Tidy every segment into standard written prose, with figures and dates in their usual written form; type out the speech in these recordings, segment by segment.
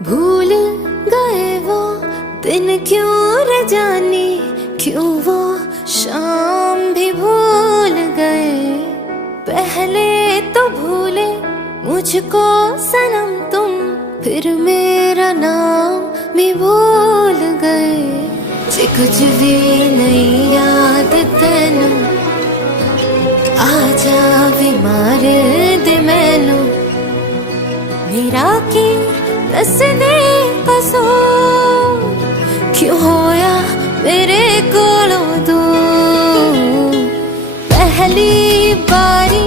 भूल गए वो दिन क्यों रे जाने, क्यों वो शाम भी भूल गए। पहले तो भूले मुझको सनम तुम, फिर मेरा नाम भी भूल गए। जे कुछ भी नहीं याद तेनू, आजा भी मार दे मैनू। मेरा की दस दे कसूर, क्यों होया मेरे कोलों दूर। पहली बारी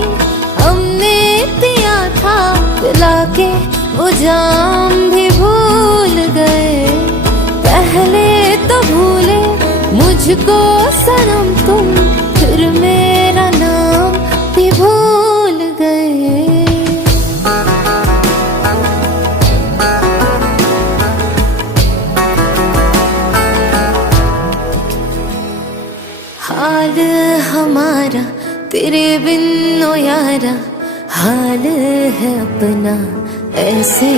हमने पिया था पिला के, वो जाम भी भूल गए। पहले तो भूले मुझको सनम तुम, फिर मेरा नाम भी भूल गए। हाल हमारा तेरे बिन ओ यारा, हाल है अपना ऐसे।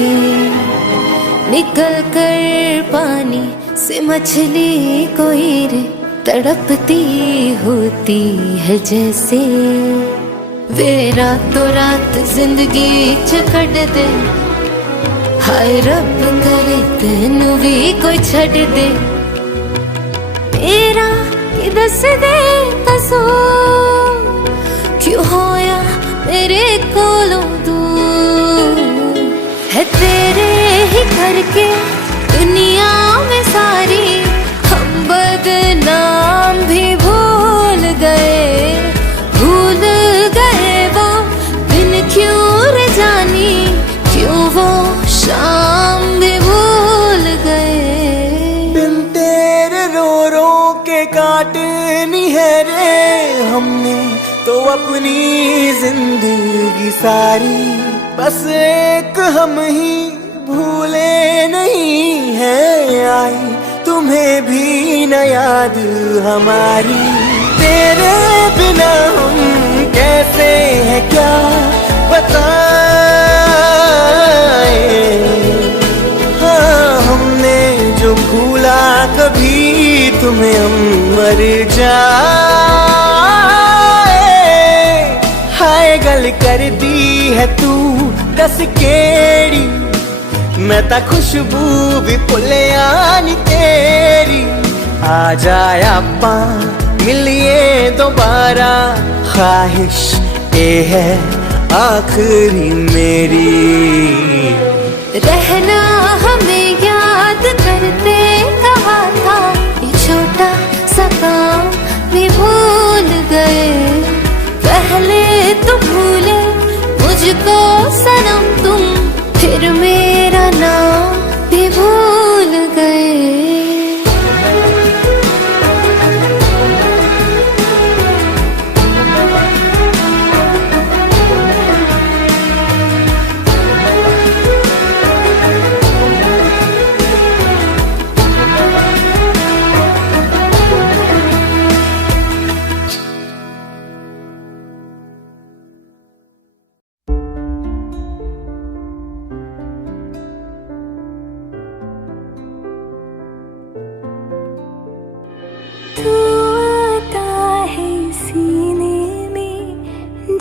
निकल कर पानी से मछली कोई रे, तड़पती होती है जैसे। वे रातों रात जिंदगी चकड़ दे, हाय रब करे तेनू भी कोई छड़ दे। मेरा कि दस दे कसूर, क्यों होया मेरे कोलों दूर। है तेरे ही करके दुनिया में सारी, हम बदनाम भी भूल गए। भूल गए वो दिन क्यों रे जानी, क्यों वो शाम भी भूल गए। बिन तेरे रो रो के काटनी है रे हमने तो अपनी जिंदगी सारी। बस एक हम ही भूले नहीं है आई, तुम्हें भी न याद हमारी। तेरे बिना हम कैसे हैं क्या बताएं। हाँ हमने जो भूला कभी तुम्हें, हम मर जाए। हाय गल कर दी है तू दस केड़ी, मैं ता खुशबू भी भुलिया नी तेरी। आ जाया आपां मिलिए दोबारा, ख्वाहिश ये है आखिरी मेरी। रहना हमें याद करते कहा था, ये छोटा सा काम भी भूल गए। पहले तो भूले मुझको सनम तुम, फिर मेरा नाम भी भूल गए।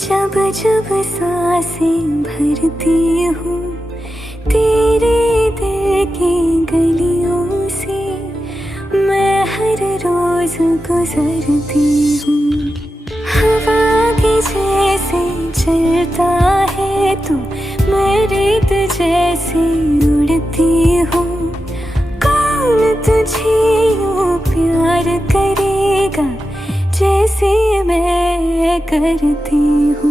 जब जब सांसें भरती हूँ, तेरे दिल की गलियों से मैं हर रोज गुजरती हूँ। हवा की जैसे चलता है तू, मैं रेत जैसे उड़ती हूँ। कौन तुझे यूँ प्यार करेगा जैसे मैं करती हूँ।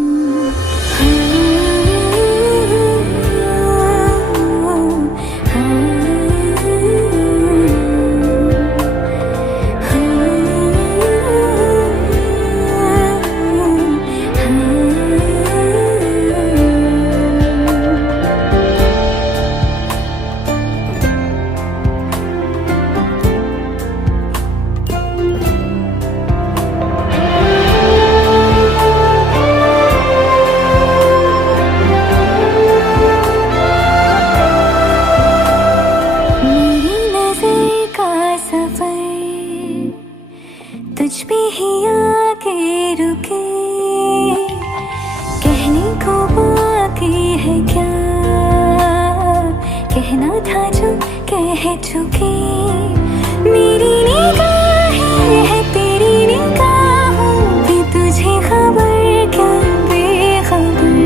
तुझ पे ही आके रुके, कहने को बाकी है क्या, कहना था जो कह चुके। मेरी निगाहें है तेरी निगाहों पे, तुझे खबर क्या बेखबर।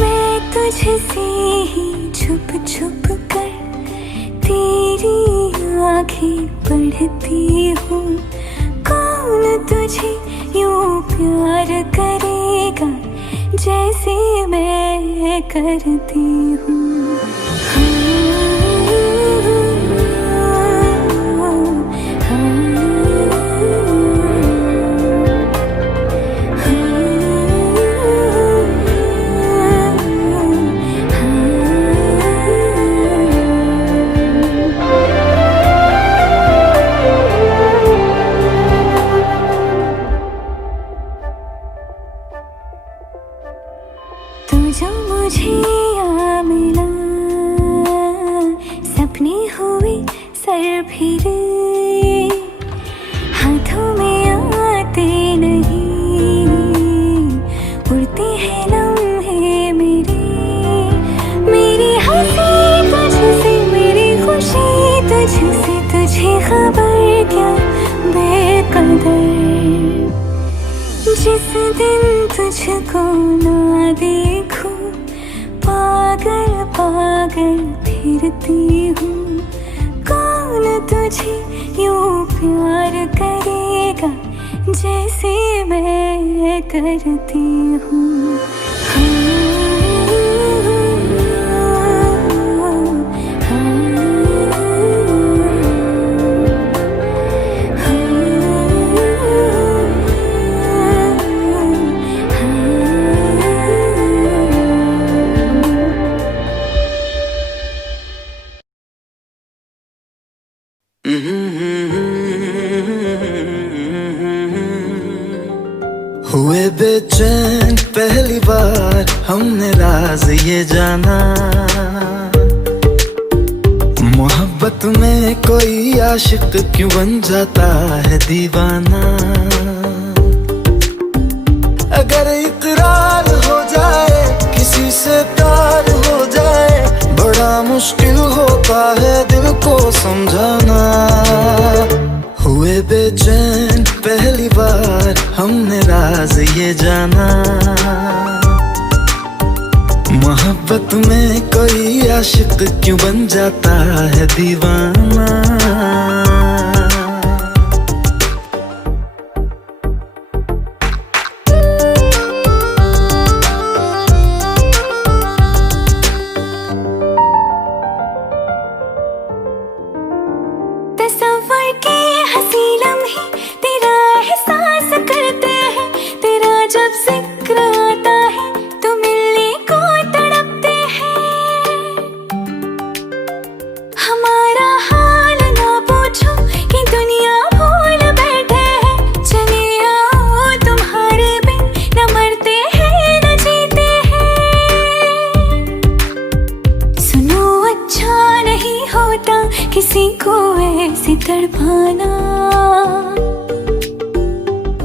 मैं तुझसे ही छुप छुप कर तेरी आँखें पढ़ती हूँ। कौन तुझे यूं प्यार करेगा जैसे मैं करती हूँ। तू जो मुझे आ मिला, सपने हुए सर फिरे, हाथों में आते नहीं, उड़ते हैं लम्हे मेरे। मेरी हंसी तुझसे, मेरी खुशी तुझसे, तुझे खबर क्या बेकदर। जिस दिन तुझको ना देखूं, पागल पागल फिरती हूँ। कौन तुझे यूं प्यार करेगा जैसे मैं करती हूँ। हुए बेचैन पहली बार हमने राज ये जाना, मोहब्बत में कोई आशिक क्यों बन जाता है दीवाना। अगर इकरार हो जाए, किसी से प्यार हो जाए, बड़ा मुश्किल होता है दिल को समझाना। हुए बेचैन पहली बार हमने राज ये जाना, मोहब्बत में कोई आशिक क्यों बन जाता है दीवाना। तस्वर के हंसी लम्हे तेरा एहसास करते हैं, तेरा जब जिक्र आता है तो मिलने को तड़पते हैं। हमारा हाल ना पूछो कि दुनिया भूल बैठे हैं, चले आओ तुम्हारे बिन न मरते हैं न जीते हैं। सुनो अच्छा नहीं होता किसी को ऐसे तड़पाना,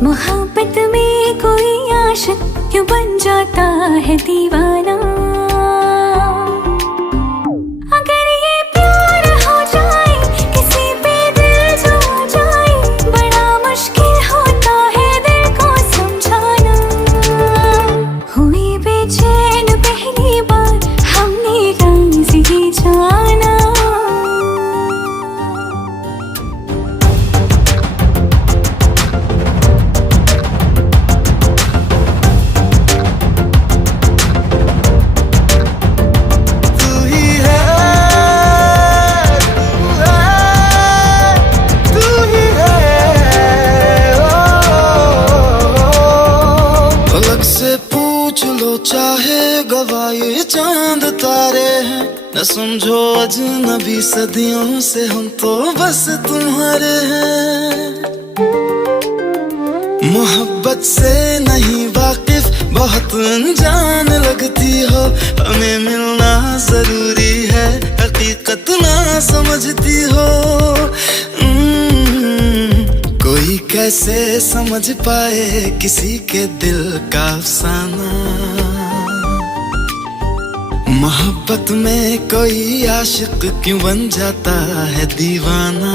मोहब्बत में कोई आशिक क्यों बन जाता है दीवाना। अगर ये प्यार हो जाए, किसी पे दिल जो हो जाए, बड़ा मुश्किल होता है दिल को समझाना। हुई बेचैन पहली बार हमने राज ये जाना। न समझो अजनबी सदियों से हम तो बस तुम्हारे हैं। मोहब्बत से नहीं वाकिफ बहुत अनजान लगती हो, हमें मिलना जरूरी है हकीकत ना समझती हो। कोई कैसे समझ पाए किसी के दिल का अफसाना, मोहब्बत में कोई आशिक क्यों बन जाता है दीवाना।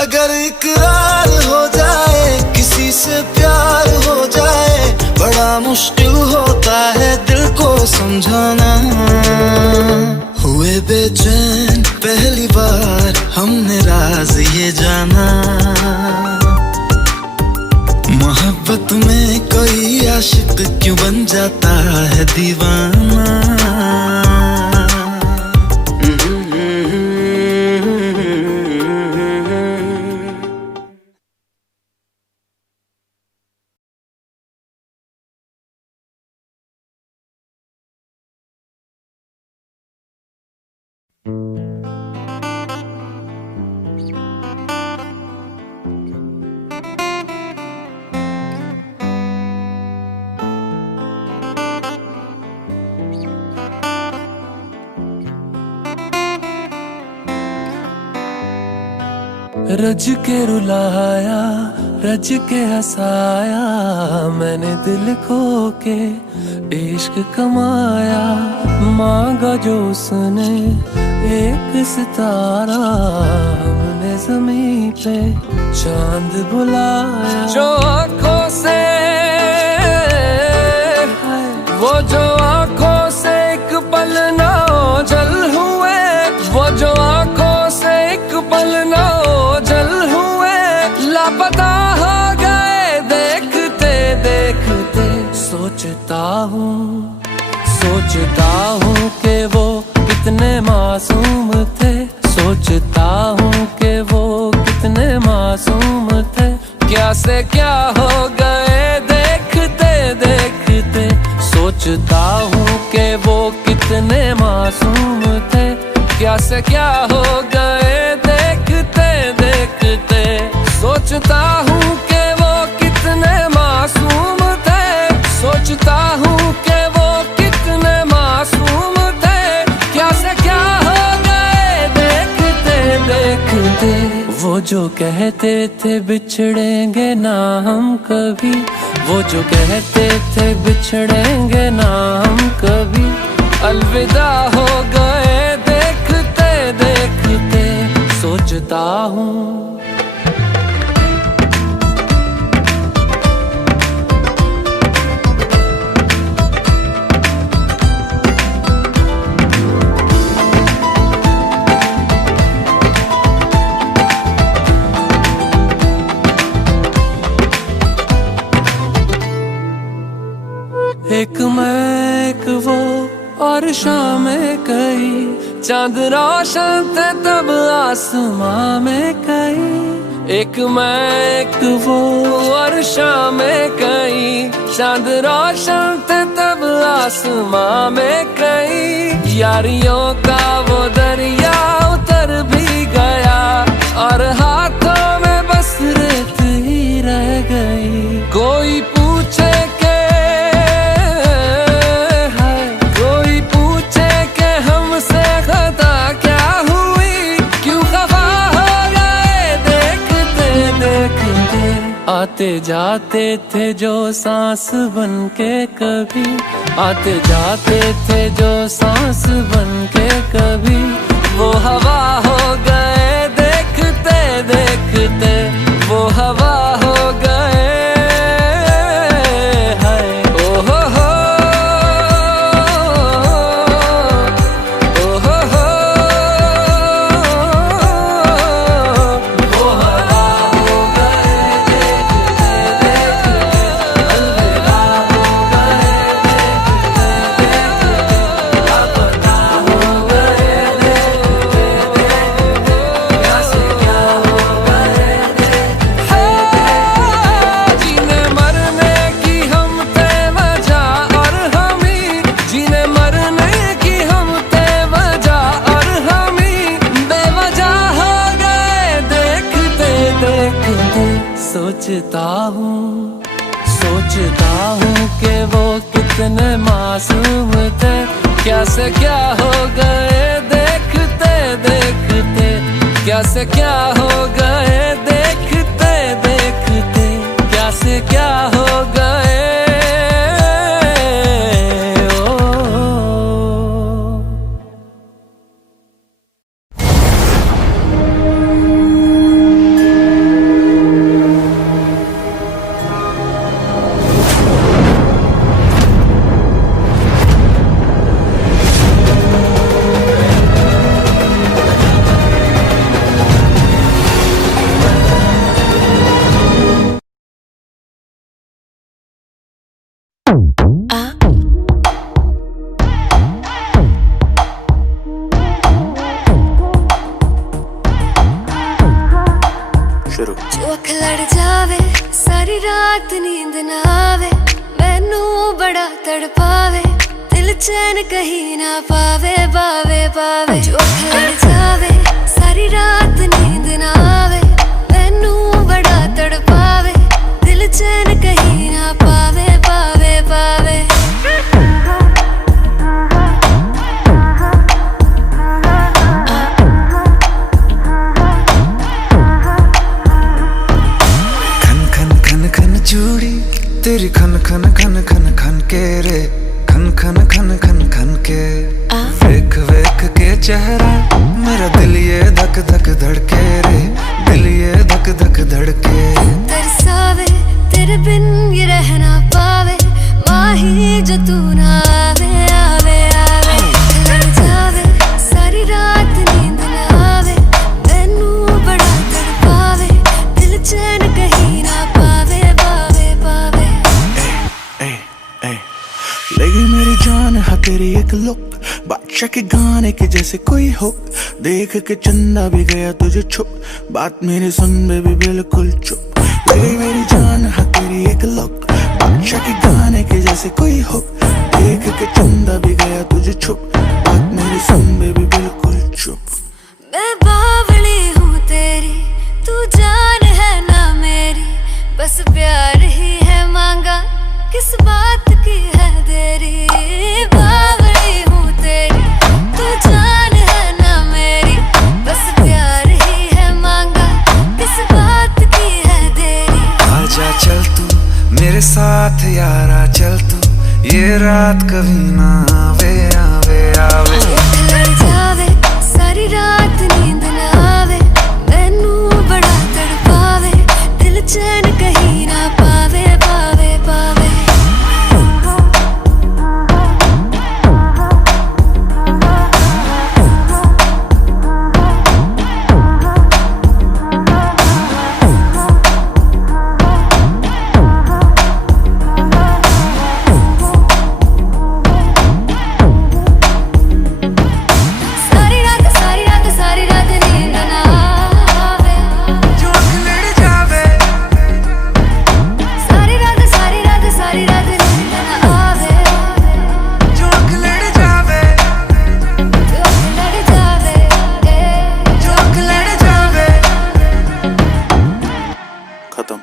अगर इकरार हो जाए किसी से प्यार हो जाए, बड़ा मुश्किल होता है दिल को समझाना। हुए बेचैन पहली बार हमने राज ये जाना, मोहब्बत में कोई आशिक क्यों बन जाता है दीवाना। रज के रुलाया रज के हंसाया, मैंने दिल खो के इश्क कमाया। मांगा जो उसने एक सितारा, हमने ज़मीं पे चांद बुलाया। जो आँखों से वो जो आँखों से एक पल ना ओझल हुए, वो जो आँखों से एक पल ना ओझल हुए, लापता हो गए देखते देखते। सोचता हूँ कि वो कितने मासूम थे, सोचता हूँ कि वो कितने मासूम थे। क्या से क्या हो गए देखते देखते, सोचता हूँ कि वो कितने मासूम थे। क्या से क्या हो गए देखते देखते, सोचता हूँ कि वो कितने मासूम थे। सोचता हूँ कि वो कितने मासूम थे। क्या से क्या हो गए देखते देखते। वो जो कहते थे बिछड़ेंगे ना हम कभी, वो जो कहते थे बिछड़ेंगे ना हम कभी, अलविदा हो गए देखते देखते। सोचता हूँ एक मैं एक वो और शामें कई, चांद रोशन थे तब आसमां में कई। एक मैं एक वो और शामें कई, चांद रोशन थे तब आसमां में कई। यारियों का वो दरिया उतर भी गया, और हाथों में बस रेत ही रह गई। कोई पूछे के आते जाते थे जो सांस बन के कभी, आते जाते थे जो सांस बन के कभी, वो हवा हो गए देखते देखते। वो हवा हो गए Hey सोचता हूँ कि वो कितने मासूम थे, क्या से क्या हो गए देखते देखते, क्या से क्या हो गए देखते देखते, क्या से क्या हो गए। जो अख लड़ जावे सारी रात नींद ना आवे, मैनू बड़ा तड़पावे, दिल चैन कहीं ना पावे पावे पावे। जो अख लड़ जावे सारी रात नींद ना आवे, मैनू बड़ा तड़पावे, दिल चैन कहीं ना पावे पावे पावे। चूड़ी तेरी खन खन खन खन खन के रे, खन खन खन खन खन के, वेख वेख के चेहरा मेरा दिल ये धक धक धड़के रे, दिल ये धक धक धड़के। तरसावे तेरे बिन ये रह ना पावे, माही जो तू ना आवे आवे आवे। लड़ जावे सारी रात नींद ना आवे, मैनू बड़ा तड़पावे, दिल चैन कहीं ना पावे पावे पावे। लगी मेरी जान है तेरी एक लुक, बादशाह के गाने के जैसे कोई हो, देख के चंदा भी गया तुझे छुप, बात मेरी सुन बेबी बिल्कुल चुप। लगी मेरी जान है तेरी एक लुक, बादशाह के गाने के जैसे कोई हो, देख के चंदा भी गया तुझे छुप, बात मेरी सुन बेबी बिल्कुल चुप। मैं बावली हूँ तेरी, तू जान है ना मेरी, बस प्यार ही है मांगा, किस बात की है देरी। बावली हूँ तेरी, तू जान है ना मेरी, बस प्यार ही है मांगा, किस बात की है देरी। आजा चल तू मेरे साथ यारा, चल तू ये रात कभी ना आवे आवे आवे। लड़ जावे सारी रात नींद ना आवे, मैनू बड़ा तड़पावे, दिल चैन कहीं ना पावे पावे पावे। सारी रात नींद ना आवे, जो अख लड़ जावे सारी रात नींद ना आवे, जो अख लड़ जावे, जो लड़ जावे जो अख लड़ जावे। खत्म।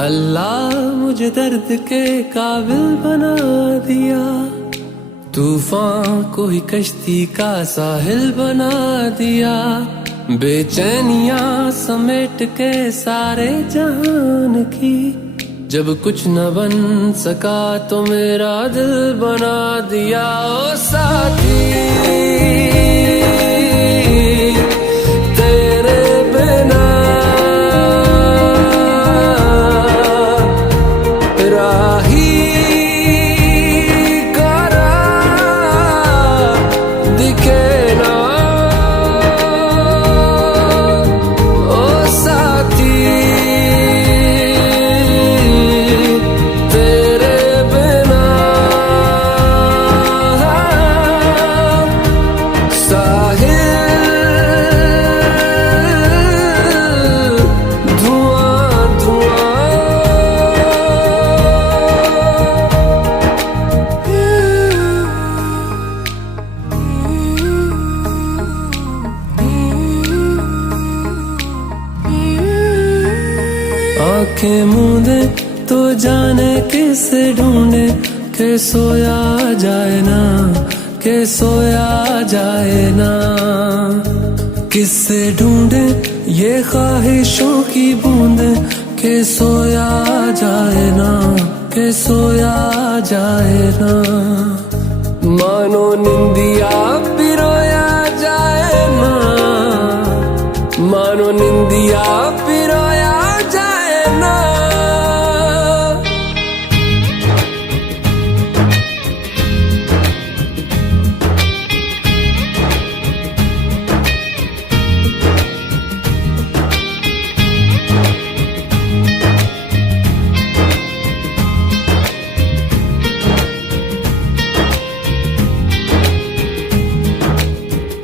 अल्लाह मुझे दर्द के काबिल बना दिया, तूफान को ही कश्ती का साहिल बना दिया, बेचैनियां समेट के सारे जहान की जब कुछ न बन सका तो मेरा दिल बना दिया ओ साथी, तेरे बिना राही करा दिखे ना ओ साथी, तेरे बिना साहिल धुआं धुआं। आंखें मूंदे तो जाने किसे ढूंढे, के सोया जाए ना, के सोया जाए ना। किससे ढूंढे ये ख्वाहिशों की बूंदे, के सोया जाए ना, के सोया जाए ना। मानो निंदिया पिरोया जाए ना, मानो निंदिया पिरोया जाए ना।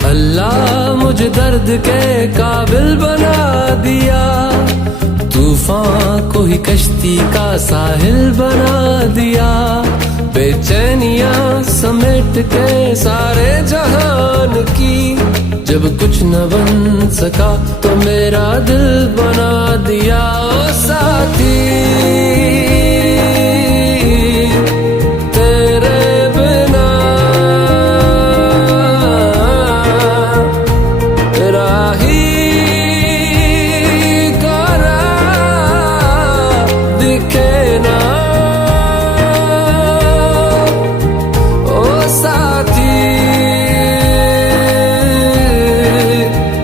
अल्लाह मुझे दर्द के काबिल बना दिया, तूफान को ही कश्ती का साहिल बना दिया। बेचैनियां समेट के सारे जहान की, जब कुछ न बन सका तो मेरा दिल बना दिया ओ साथी, तेरे बिना राही करा दिखे ना ओ साथी,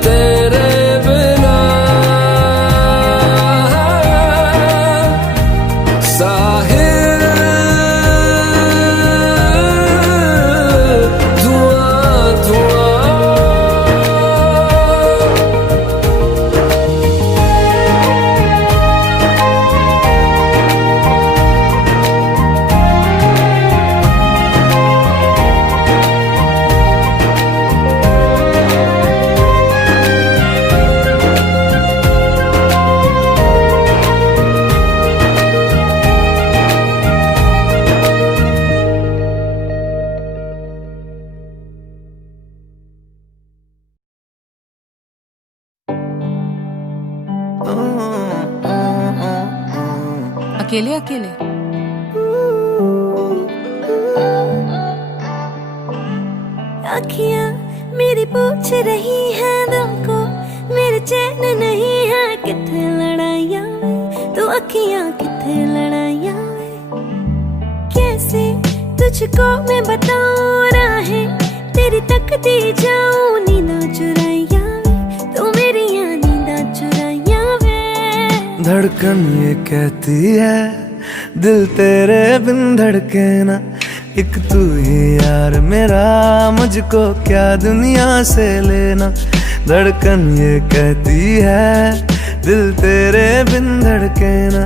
तेरे बिना साहिल धुआं धुआं। अकेले अकेले अखियां मेरी पूछ रही हैं दिल को, मेरे चैन नहीं है किथे लड़ाइयां वे, तो अखियां किथे लड़ाइयां वे। कैसे तुझको मैं बताऊं राहें तेरी तकती जाऊं, नींदा चुराइयां वे, तो मेरी नींदा चुराइयां वे। धड़कन ये कहती है दिल तेरे बिन धड़के ना, एक तू ही यार मेरा, मुझको क्या दुनिया से लेना। धड़कन ये कहती है दिल तेरे बिन धड़के ना,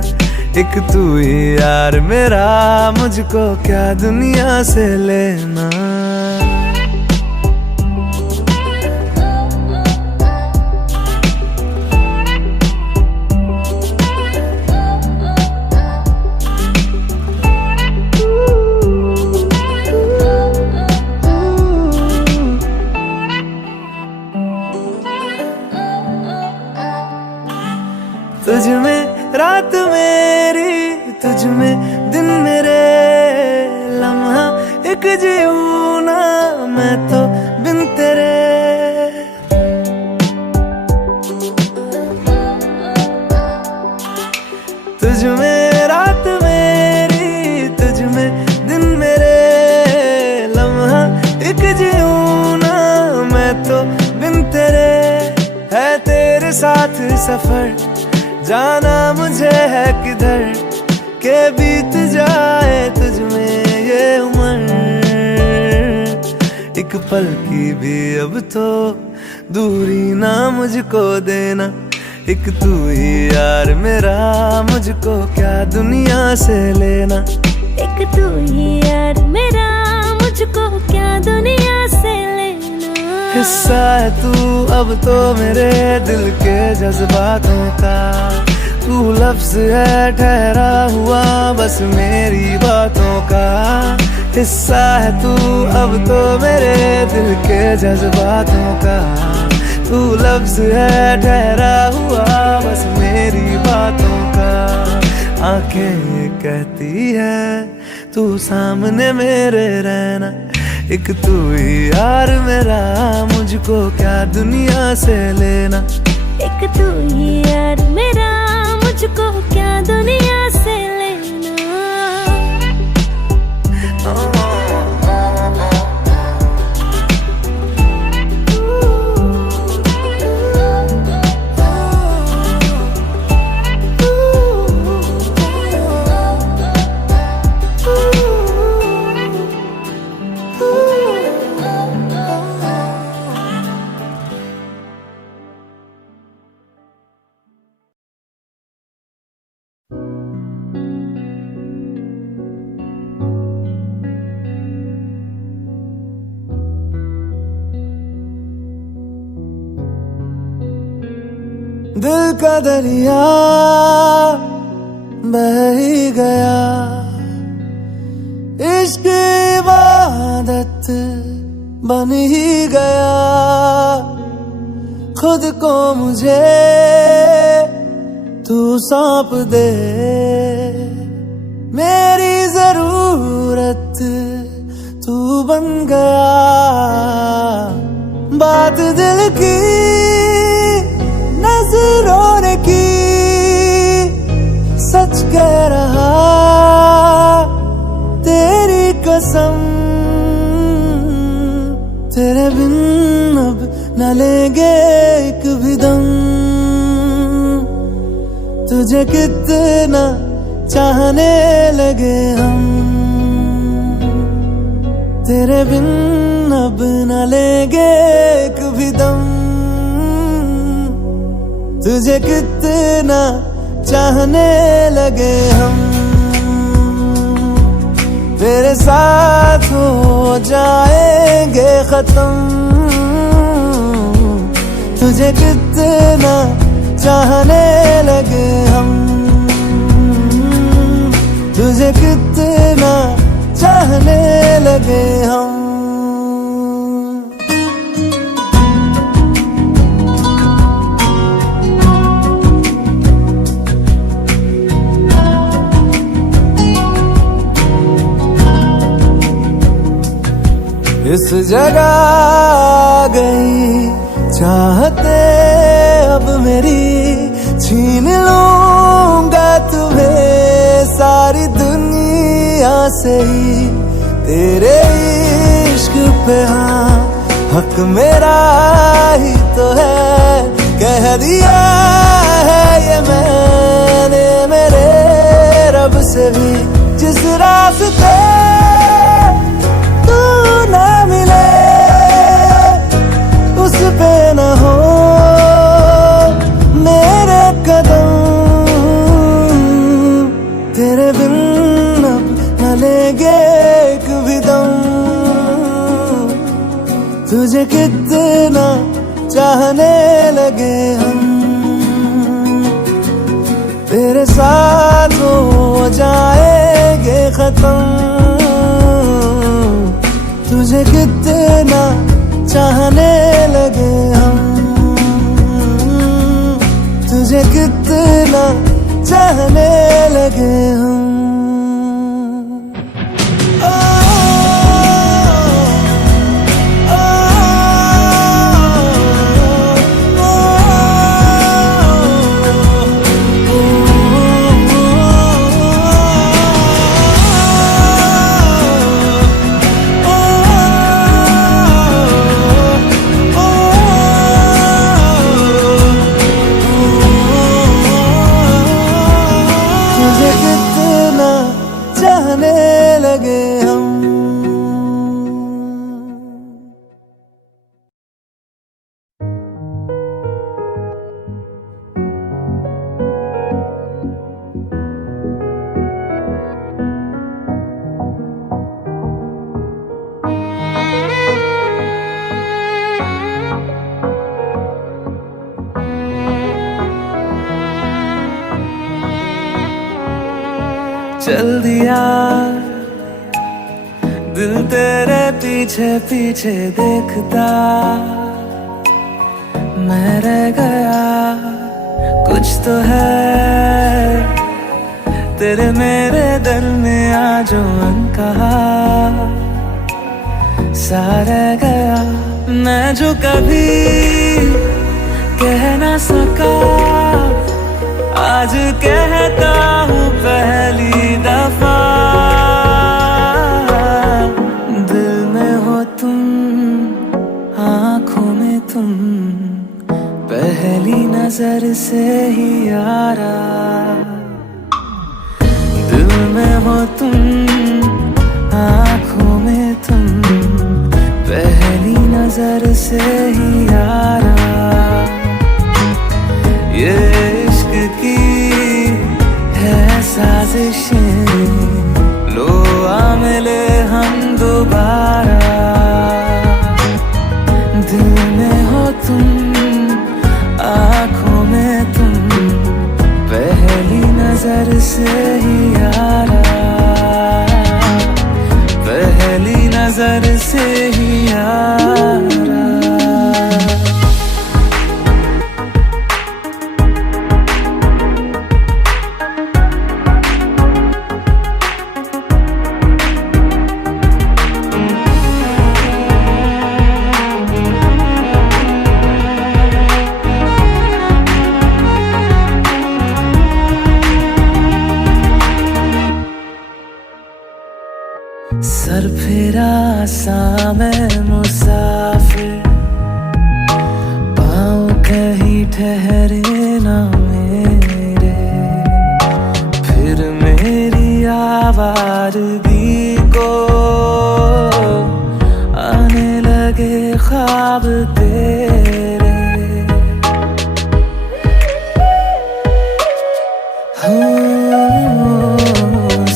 एक तू ही यार मेरा, मुझको क्या दुनिया से लेना। तुझ में रात मेरी, तुझ में दिन मेरे, लम्हा एक जीऊं ना मैं तो बिन तेरे। तुझ में रात साथ सफर, जाना मुझे है किधर के बीत जाए तुझ में ये उम्र। एक पल की भी अब तो दूरी ना मुझको देना, एक तू ही यार मेरा, मुझको क्या दुनिया से लेना। एक तू ही यार मेरा, मुझको क्या दुनिया से लेना। हिस्सा है तू अब तो मेरे दिल के जज्बातों का, तू लफ्ज है ठहरा हुआ बस मेरी बातों का। हिस्सा है तू अब तो मेरे दिल के जज्बातों का, तू लफ्ज है ठहरा हुआ बस मेरी बातों का। आंखें कहती है तू सामने मेरे रहना, एक तू ही यार मेरा, मुझको क्या दुनिया से लेना। एक तू ही यार मेरा, मुझको क्या दुनिया से लेना। दिल का दरिया बह ही गया, इश्क इबादत बन ही गया। खुद को मुझे तू सौंप दे, मेरी जरूरत तू बन गया। बात दिल की नजरों ने की, सच कह रहा तेरी कसम। तेरे बिन अब न लेंगे एक भी दम, तुझे कितना चाहने लगे हम। तेरे बिन अब न लेंगे एक भी दम, तुझे कितना चाहने लगे हम। तेरे साथ हो जाएंगे खत्म, तुझे कितना चाहने लगे हम। तुझे कितना चाहने लगे हम। इस जगह आ गई चाहते अब मेरी, छीन लूंगा तुम्हें सारी दुनिया से ही। तेरे इश्क पे हाँ हक मेरा ही तो है, कह दिया है ये मैंने मेरे रब से भी। जिस रास्ते तू ना मिले उस पे न हो मेरे कदम। तेरे बिन अब न लेंगे एक भी दम, तुझे कितना चाहने लगे हम। तेरे साथ हो जाएंगे खत्म, तुझे कितना चाहने लगे हम। तुझे कितना चाहने लगे हम। चल दिया दिल तेरे पीछे पीछे देखता मैं रह गया कुछ तो है तेरे मेरे दरमियां जो अनकहा सा रह गया मैं जो कभी कह ना सका आज कहता हूँ पहली दफा दिल में हो तुम आँखों में तुम पहली नजर से ही यारा दिल में हो तुम आँखों में तुम पहली नजर से ही यारा ये इश्क की है साजिशें लो आ मिले हम दोबारा दिल में हो तुम आँखों में तुम पहली नजर से ही यारा पहली नजर से ही यारा सर फिरा सा मैं मुसाफिर पाँव कहीं ठहरे ना मेरे फिर मेरी आवारगी को आने लगे ख्वाब तेरे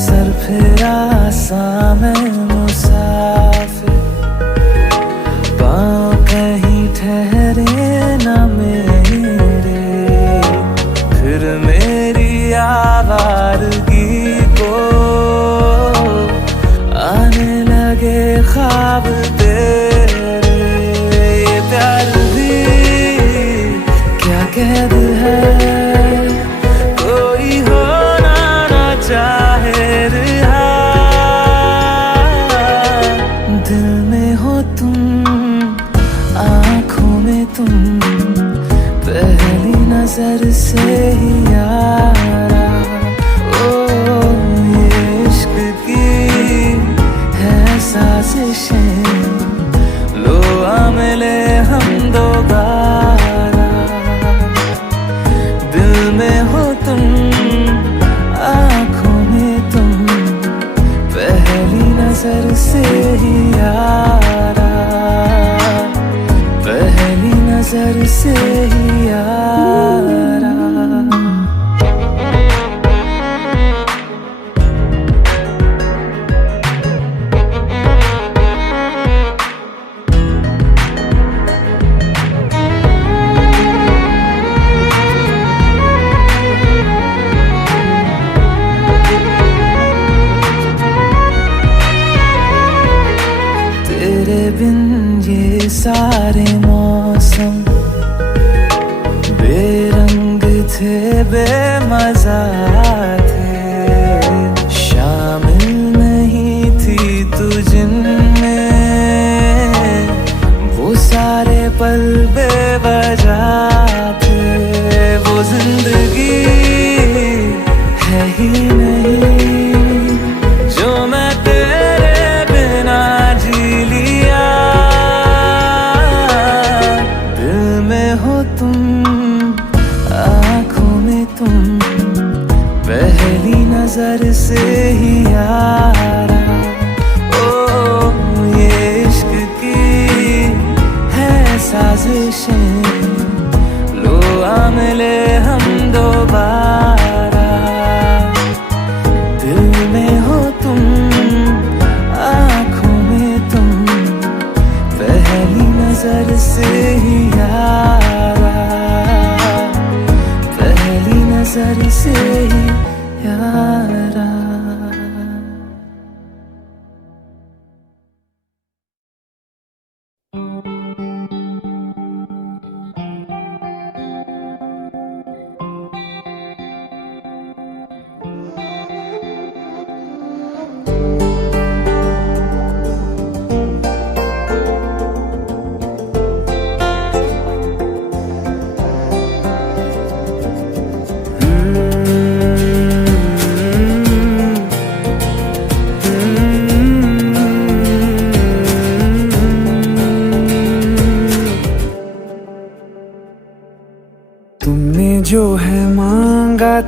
सर फिरा सा मैं मुसाफिर पाँव कहीं ठहरे ना मेरे फिर मेरी आवारगी को आने लगे ख्वाब तेरे ये प्यार भी क्या कैद है कोई होना ना चाहे रिहा दिल में हो तुम आँखों में तुम पहली नजर से ही यारा ओ ये इश्क की है साजिशें लो आ मिले हम दोबारा दिल में हो तुम आँखों में तुम पहली नजर से ही यारा पहली नजर से ही यारा तेरे बिन ये सारे मौसम बेरंग थे बेमजा थे शामिल नहीं थी तू जिनमें वो सारे पल बेवजह थे वो जिंदगी है ही नहीं जो मैं तेरे बिना जी लिया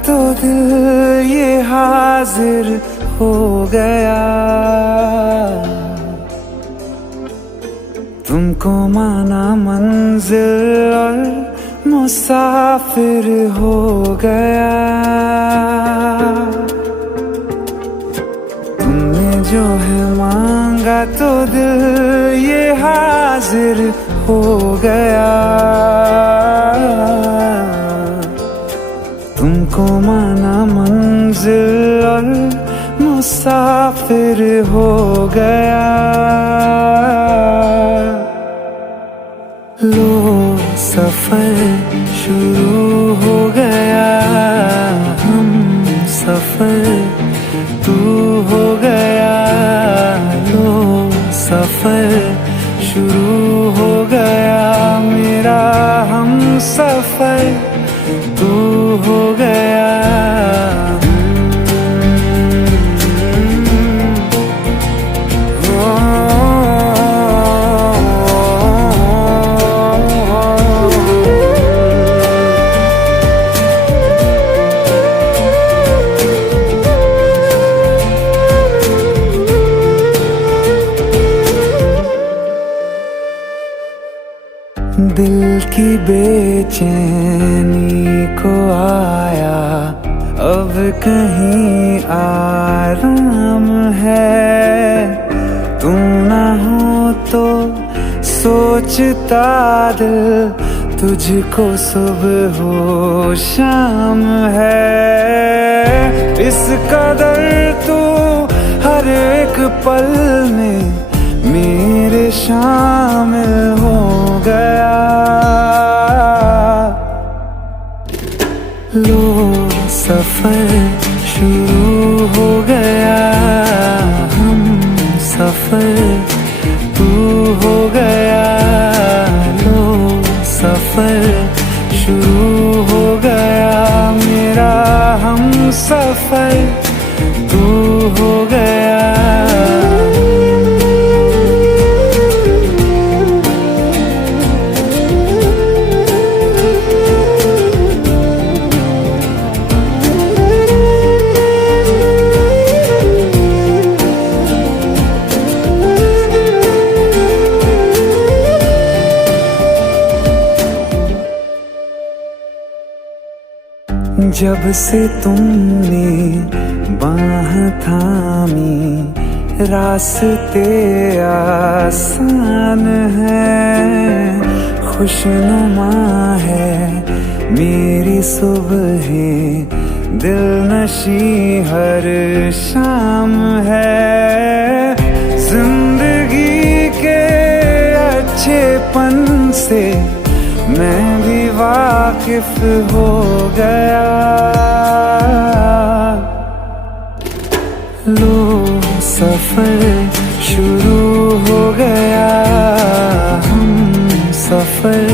तो दिल ये हाजिर हो गया, तुमको माना मंजिल और मुसाफिर हो गया। तुमने जो है मांगा तो दिल ये हाजिर हो गया, तुमको माना मंजिल और मुसाफिर हो गया। लो सफर शुरू हो गया, हम सफर तू हो गया। लो सफर शुरू हो गया, मेरा हम सफर तू हो गया। दिल की बेचैनी को आया अब कहीं आराम है। तू ना हो तो सोचता दिल तुझको सुबह हो शाम है। इस कदर तू हर एक पल में मेरे शामिल हो गया। लो सफर शुरू हो गया, हम सफर तू हो गया। लो सफर शुरू हो गया, मेरा हम सफर तू हो गया। जब से तुमने बाह थामी रास्ते आसान है। खुशनुमा है मेरी सुबहें, दिल नशी हर शाम है। जिंदगी के अच्छेपन से मैं भी वाकिफ हो गया। लो सफर शुरू हो गया, हम सफर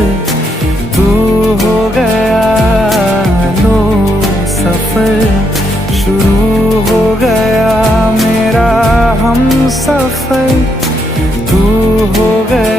तू हो गया। लो सफर शुरू हो गया, मेरा हम सफर तू हो गया।